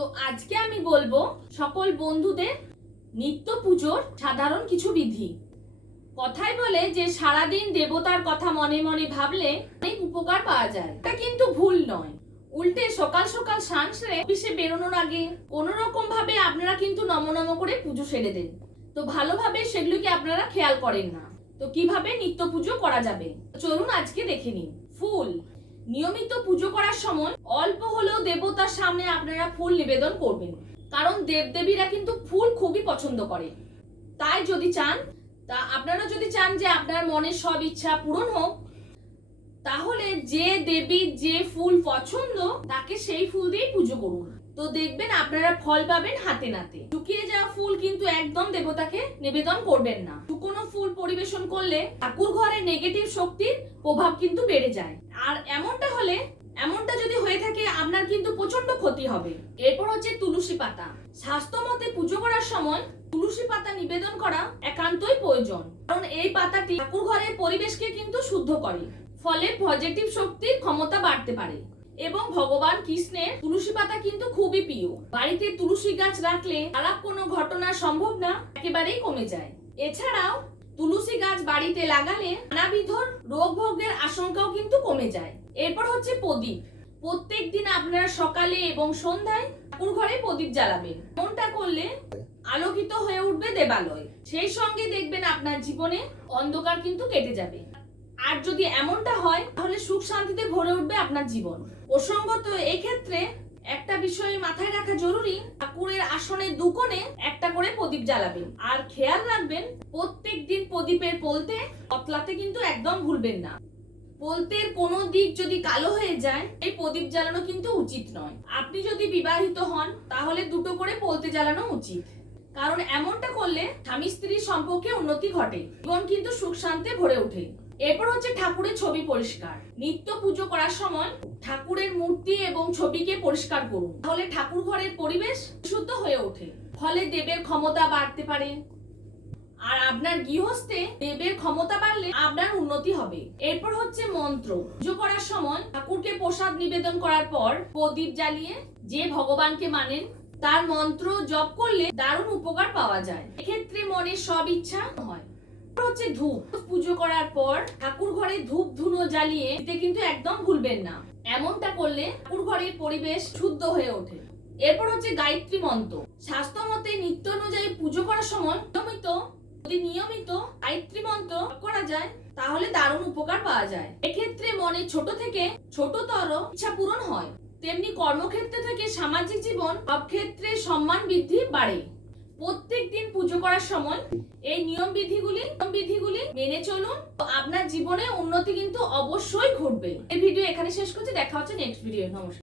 তো আজকে আমি বলবো সকল বন্ধুদের নিত্য পুজোর সাধারণ কিছু বিধি। কথাই বলে যে সারাদিন দেবতার কথা মনে মনে ভাবলে অনেক উপকার পাওয়া যায়। এটা কিন্তু ভুল নয়। উল্টে সকাল সকাল স্নান সেরে অফিসে বেরোনোর আগে কোনো রকম ভাবে আপনারা কিন্তু নম নম করে পুজো সেরে দেন। তো ভালোভাবে সেগুলোকে আপনারা খেয়াল করেন না। তো কিভাবে নিত্য পুজো করা যাবে চলুন আজকে দেখে নিন। ফুল নিয়মিত পুজো করার সময় অল্প হলেও দেবতার সামনে আপনারা ফুল নিবেদন করবেন, কারণ দেবদেবীরা কিন্তু ফুল খুবই পছন্দ করে। তাই আপনারা যদি চান যে আপনার মনের সব ইচ্ছা পূরণ হোক, তাহলে যে দেবীর যে ফুল পছন্দ তাকে সেই ফুল দিয়ে পুজো করুন। তো দেখবেন আপনারা ফল পাবেন হাতে নাতে। শুকিয়ে যাওয়া ফুল কিন্তু একদম দেবতাকে নিবেদন করবেন না। শুকনো ফুল পরিবেশন করলে ঠাকুর ঘরে নেগেটিভ শক্তির প্রভাব কিন্তু বেড়ে যায়। আর এমনটা যদি হয়ে থাকে আপনার কিন্তু প্রচন্ড ক্ষতি হবে। এরপর হচ্ছে তুলসী পাতা। স্বাস্থ্যমতে পুজো করার সময় তুলসী পাতা নিবেদন করা একান্তই প্রয়োজন, কারণ এই পাতাটি ঠাকুর ঘরের পরিবেশকে কিন্তু শুদ্ধ করে, ফলে পজিটিভ শক্তির ক্ষমতা বাড়তে পারে। এবং ভগবান কৃষ্ণের তুলসী পাতা কিন্তু খুবই প্রিয়। বাড়িতে তুলসী গাছ রাখলে খারাপ কোনো ঘটনা সম্ভব না একেবারেই কমে যায়। এছাড়াও তুলসী গাছ বাড়িতে লাগালে নানাবিধ রোগ ভোগের আশঙ্কাও কিন্তু কমে যায়। এরপর হচ্ছে প্রদীপ। প্রত্যেক দিন আপনারা সকালে এবং সন্ধ্যায় ঠাকুর ঘরে প্রদীপ জ্বালাবেন। এমনটা করলে আলোকিত হয়ে উঠবে দেবালয়। সেই সঙ্গে দেখবেন আপনার জীবনে অন্ধকার কিন্তু কেটে যাবে। আর যদি এমনটা হয় তাহলে সুখ শান্তিতে ভরে উঠবে আপনার জীবন। প্রসঙ্গত এই ক্ষেত্রে একটা বিষয় মাথায় রাখা জরুরি, ঠাকুরের আসনের দুকোণে একটা করে প্রদীপ জ্বালাবেন। আর খেয়াল রাখবেন প্রত্যেক দিন প্রদীপের পলতে বদলাতে কিন্তু একদম ভুলবেন না। পলতের কোনো দিক যদি কালো হয়ে যায় এই প্রদীপ জ্বালানো কিন্তু উচিত নয়। আপনি যদি বিবাহিত হন তাহলে দুটো করে পলতে জ্বালানো উচিত, কারণ এমনটা করলে স্বামী স্ত্রীর সম্পর্কে উন্নতি ঘটে, জীবন কিন্তু সুখ শান্তিতে ভরে ওঠে। এরপর হচ্ছে ঠাকুরের ছবি পরিষ্কার। নিত্য পুজো করার সময় ঠাকুরের মূর্তি এবং ছবিকে পরিষ্কার করুন, তাহলে ঠাকুর ঘরের পরিবেশ শুদ্ধ হয়ে ওঠে, ফলে দেবের ক্ষমতা বাড়তে পারে। আর আপনার গৃহস্থে দেবের ক্ষমতা বাড়লে আপনার উন্নতি হবে। এরপর হচ্ছে মন্ত্র। পুজো করার সময় ঠাকুরকে প্রসাদ নিবেদন করার পর প্রদীপ জ্বালিয়ে যে ভগবানকে মানেন তার মন্ত্র জপ করলে দারুণ উপকার পাওয়া যায়। এক্ষেত্রে মনের সব ইচ্ছা হয়। হচ্ছে ধূপ। পুজো করার পর ঠাকুর ঘরে ধূপ ধুনো জ্বালিয়ে দিতে কিন্তু একদম ভুলবেন না। এমনটা করলে ঠাকুর ঘরের পরিবেশ শুদ্ধ হয়ে ওঠে। এরপর হচ্ছে গায়ত্রী মন্ত্র। শাস্ত্র মতে নিত্য অনুযায়ী পুজো করার সময় নিয়মিত গায়ত্রী মন্ত্র করা যায় তাহলে দারুণ উপকার পাওয়া যায়। এক্ষেত্রে মনে ছোট থেকে ছোটতর ইচ্ছা পূরণ হয়, তেমনি কর্মক্ষেত্রে থেকে সামাজিক জীবন সব ক্ষেত্রে সম্মান বৃদ্ধি বাড়ে। প্রত্যেক দিন পুজো করার সময় এই নিয়ম বিধিগুলি মেনে চলুন, আপনার জীবনে উন্নতি কিন্তু অবশ্যই ঘটবে। এই ভিডিও এখানে শেষ করছি, দেখা হচ্ছে নেক্সট ভিডিও। নমস্কার।